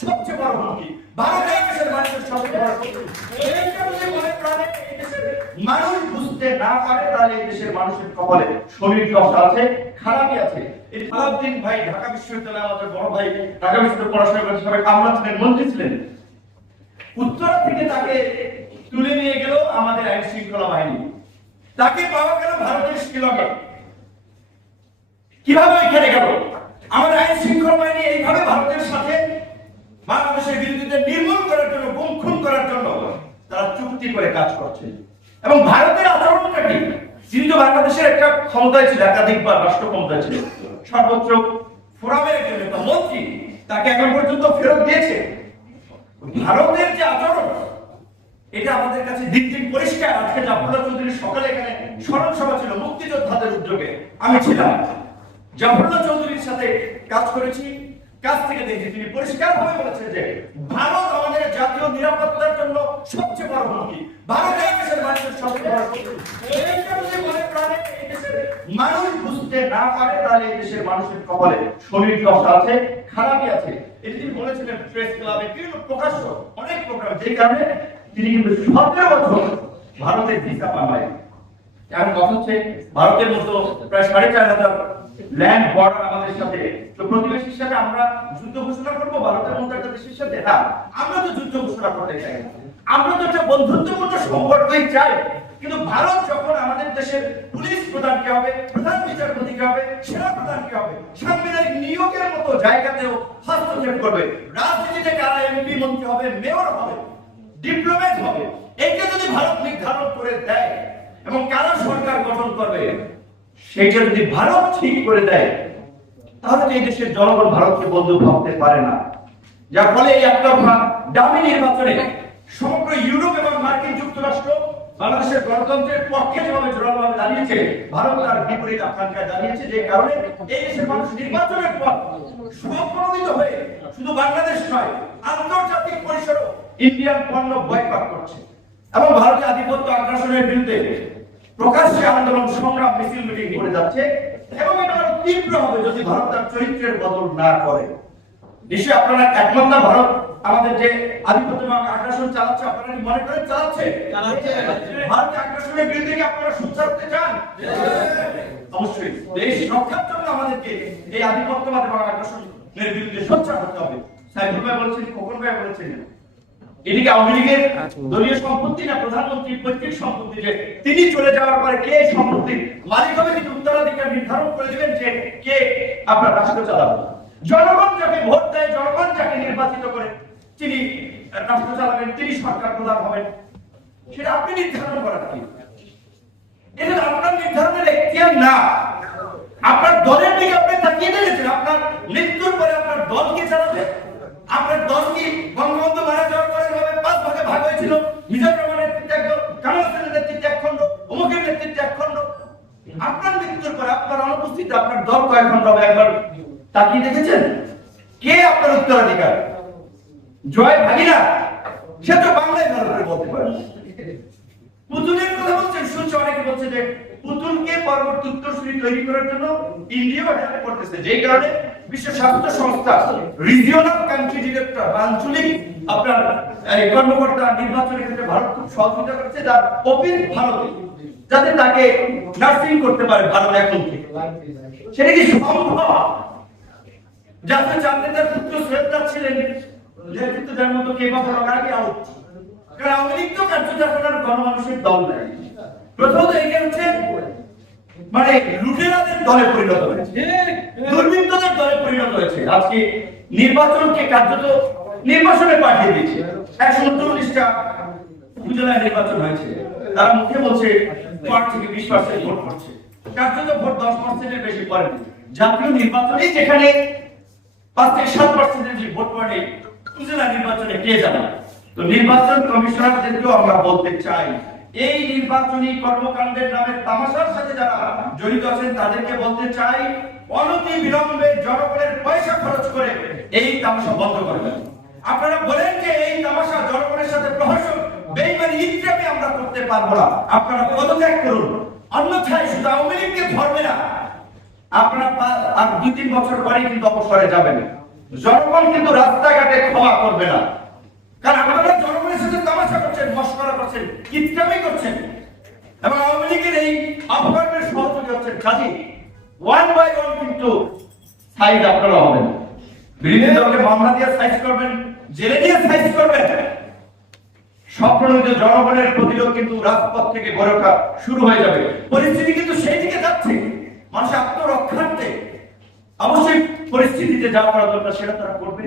সবচেয়ে বড় হুমকি। ভারত এই দেশের মানুষের সবচেয়ে বড় মনে মানুষ বুঝতে না পারে, তাহলে দেশের মানুষের কপালে শরীর দশা আছে? খারাপই আছে। এই ভাই ঢাকা বিশ্ববিদ্যালয়ে আমাদের বড় ভাই, ঢাকা বিশ্ববিদ্যালয়ে পড়াশোনা করেন, সবাই ছিলেন মন্ত্রী ছিলেন। উত্তরা থেকে তাকে তুলে নিয়ে গেল আমাদের আইন শৃঙ্খলা বাহিনী। তাকে পাওয়া গেল ভারতের শিলংয়ে। কীভাবে এখানে গেল? আমাদের আইন শৃঙ্খলা বাহিনী এইভাবে ভারতের নির্মূল করার জন্য গুম খুন করার জন্য তারা চুক্তি করে কাজ করছে। এবং ভারতের আচরণটা কি? তিনি তো বাংলাদেশের একটা ক্ষমতায় ছিল, একাধিকবার রাষ্ট্র ক্ষমতায় ছিল সর্বোচ্চ ফোরামের একজন নেতা, মন্ত্রী, তাকে এখন পর্যন্ত ফেরত দিয়েছে। ভারতের যে আচরণ, এটা আমাদের কাছে দিন দিন পরিষ্কার। আজকে জাফরুল্লাহ চৌধুরী সকালে এখানে স্মরণ সভা ছিল, মুক্তিযোদ্ধাদের উদ্যোগে আমি ছিলাম। জাফরুল্লাহ চৌধুরীর সাথে কাজ করেছি। কাজ থেকে দেখি, তিনি পরিষ্কার ভাবে বলেছেন যে ভারত আমাদের জাতীয় নিরাপত্তার জন্য সবচেয়ে বড় হুমকি। ভারত এই দেশের মানুষের সবচেয়ে বড় মনে মানুষ বুঝতে না পারে, তাহলে দেশের মানুষের শরীর দশা আছে, খারাপই আছে। এটি তিনি বলেছিলেন প্রেস ক্লাবে বিভিন্ন প্রকাশ্য, অনেক প্রোগ্রাম যে কারণে তিনি কিন্তু সতেরো বছর ভারতের ভিসা পান নাই এখন কথা হচ্ছে, ভারতের মতো প্রায় সাড়ে চার হাজার ল্যান্ড বর্ডার আমাদের সাথে। তো প্রতিবেশী হিসাবে আমরা যুদ্ধ ঘোষণা করব, ভারতের মতো দেশের সাথে। না আমরা তো যুদ্ধ ঘোষণা করতে চাই। আমরা তো একটা বন্ধুত্বপূর্ণ সম্পর্কই চাই। কিন্তু ভারত যখন আমাদের দেশের পুলিশ প্রধান কি হবে, প্রধান বিচারপতি কি হবে, সেনা প্রধান কি হবে, সাংবিধানিক নিয়োগের মতো জায়গাতেও হস্তক্ষেপ করবে। রাজনীতিতে কারা এমপি মন্ত্রী হবে, মেয়র হবে ডিপ্লোমেট হবে এইটা যদি ভারত নির্ধারণ করে দেয়, এবং কারা সরকার গঠন করবে সেটা যদি ভারত ঠিক করে দেয়, তাহলে এই দেশের জনগণ ভারতকে বন্ধু ভাবতে পারে না। যার ফলে এই একটা দামি নির্বাচনে সমগ্র ইউরোপ এবং মার্কিন যুক্তরাষ্ট্র বাংলাদেশের গণতন্ত্রের পক্ষে যেভাবে জোরালোভাবে দাঁড়িয়েছে, ভারত তার বিপরীত আকাঙ্ক্ষায় দাঁড়িয়েছে যে কারণে এই দেশের মানুষ নির্বাচনের পর সুপ্রণোদিত হয়ে শুধু বাংলাদেশ নয়, আন্তর্জাতিক পরিসরও ইন্ডিয়ান পণ্য বয়কট করছে এবং ভারতীয় আধিপত্য আগ্রাসনের বিরুদ্ধে প্রকাশ্যে আন্দোলন সংগ্রাম মিছিল মিটিং করে যাচ্ছে এবং এটা আরও তীব্র হবে যদি ভারত তার চরিত্রের বদল না করে। নিশ্চয়ই আপনারা একমত না? ভারত আমাদের যে আধিপত্য এবং আগ্রাসন চালাচ্ছে আপনারা কি মনে করেন চালাচ্ছে। ভারতের আগ্রাসনের বিরুদ্ধে কি আপনারা সোচ্চার হতে চান? অবশ্যই। দেশ রক্ষার জন্য আমাদেরকে এই আধিপত্যবাদ এবং আগ্রাসনের বিরুদ্ধে সোচ্চার হতে হবে। সাইফুল ভাই বলেছেন খোকন ভাই বলেছেন এদিকে আওয়ামী লীগের দলীয় সম্পত্তি না প্রধানমন্ত্রীর পৈতৃক সম্পত্তি যে তিনি চলে যাওয়ার পরে কে এই সম্পত্তির মালিক হবে তিনি উত্তরাধিকার নির্ধারণ করে দিবেন যে কে আপনার রাষ্ট্র চালাবে। জনগণ যাকে ভোট দেয় জনগণ যাকে নির্বাচিত করে তিনি রাষ্ট্র চালাবেন তিনি সরকার প্রধান হবেন। সেটা আপনি নির্ধারণ করেন কি? এটা আপনার নির্ধারণের এখতিয়ার না। আপনার দলের দিকে আপনি তাকিয়ে দেখেছেন আপনার মৃত্যুর পরে আপনার দলকে চালাবে আপনার অনুপস্থিতি কয়েক হবে একবার তাকিয়ে দেখেছেন? কে আপনার উত্তরাধিকার? জয় ভাগিনা? সে তো বাংলায় ভালো করে বলতে পারে। পুতুলের কথা বলছেন? শুনছে অনেকে বলছে যে পুতুলকে পরবর্তী উত্তরসূরি তৈরি করার জন্য ইন্ডিয়াও হেল্প করতেছে যেই কারণে বিশ্ব স্বাস্থ্য সংস্থা রিজিওনাল কান্ট্রি ডিরেক্টর আঞ্চলিক আপনার কর্মকর্তা, নির্বাচনের ক্ষেত্রে ভারত খুব সহযোগিতা করছে। যার অপিল ভারতে যাতে তাকে নার্সিং করতে পারে ভারত এখন সেটা কি সম্ভব? যাতে তার পুত্র শ্রেষ্ঠা ছিলেন নেতৃত্ব দেওয়ার মতো কে বা আগে আউট গণমানুষের দল নাই। প্রথমত হচ্ছে মানে লুটেরাদের দলে পরিণত হয়েছে। দুর্বৃত্তদের দলে পরিণত হয়েছে। আজকে নির্বাচনকে কার্যত নির্বাচনে পাঠিয়ে দিয়েছে। একশো উনচল্লিশটা উপজেলায় নির্বাচন হয়েছে। তারা মুখে বলছে থেকে বিশ পার্সেন্ট ভোট ভোট দশ পার্সেন্টের বেশি পড়েনি জাতীয় নির্বাচনে যেখানে পাঁচ থেকে সাত পার্সেন্টের ভোট পড়ে, উপজেলা নির্বাচনে কে জানে তো নির্বাচন কমিশনারদেরকেও আমরা বলতে চাই, এই নির্বাচনী কর্মকাণ্ডের নামে তামাশার সাথে যারা জড়িত আছেন, তাদেরকে বলতে চাই, অনতি বিলম্বে জনগণের পয়সা খরচ করে এই তামাশা বন্ধ করবেন। আপনারা বলেন যে এই তামাশা জনগণের সাথে প্রহসন, বেইমানি করতে পারব না। আপনারা পদত্যাগ করুন। অন্যথায় শুধু আওয়ামী লীগকে ধরবে না। আপনারা আর দুই তিন বছর পরে কিন্তু অবসরে যাবেন। জনগণ কিন্তু রাস্তাঘাটে ক্ষমা করবে না। কারণ আপনারা জনগণের সাথে তামাশা করছেন, মস্করা করছেন করছেন। এবং আওয়ামী লীগের এই অপকর্মের সহযোগী হচ্ছেন কাজী ওয়ান বাই ওয়ান কিন্তু সাইড আপনারা হবেন। বিরোধী দলকে মামলা দিয়ে সাইজ করবেন, জেলে দিয়ে সাইজ করবেন। স্বপ্ননীত জনগণের প্রতিরোধ কিন্তু রাজপথ থেকে গড়ে ওঠা শুরু হয়ে যাবে। পরিস্থিতি কিন্তু সেই দিকে যাচ্ছে। মানুষ আত্মরক্ষার্থে অবশ্যই পরিস্থিতিতে যা করা দরকার সেটা তারা করবে।